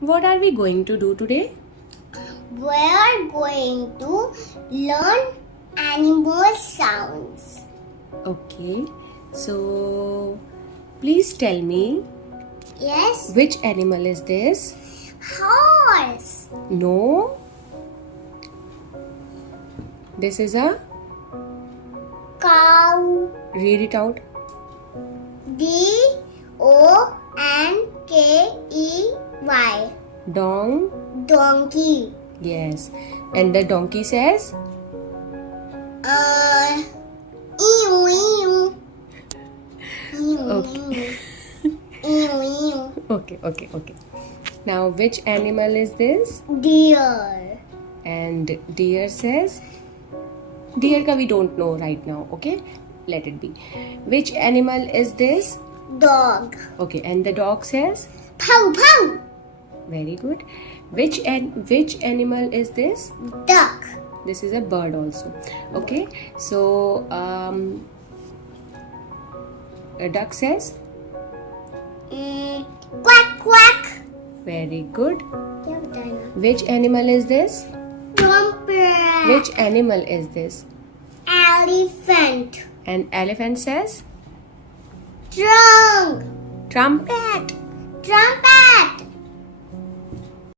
What are we going to do today? We are going to learn animal sounds. Okay, so please tell me Yes, which animal is this? horse, No, this is a. cow, Read it out. DONKEY, Dong. donkey. Yes, and the donkey says. Ew, ew. Ew, Okay. ew, ew. Okay. Now, which animal is this? Deer, And deer says. Deer ka we don't know right now. Okay, let it be. Which animal is this? dog, Okay, and the dog says. pow, pow. Very good. Which animal is this? Duck, This is a bird also. Okay, so a duck says. quack, quack. Very good. Yeah, Diana. Which animal is this? Trumpet, Which animal is this? elephant, And elephant says. trunk, Trumpet. trumpet.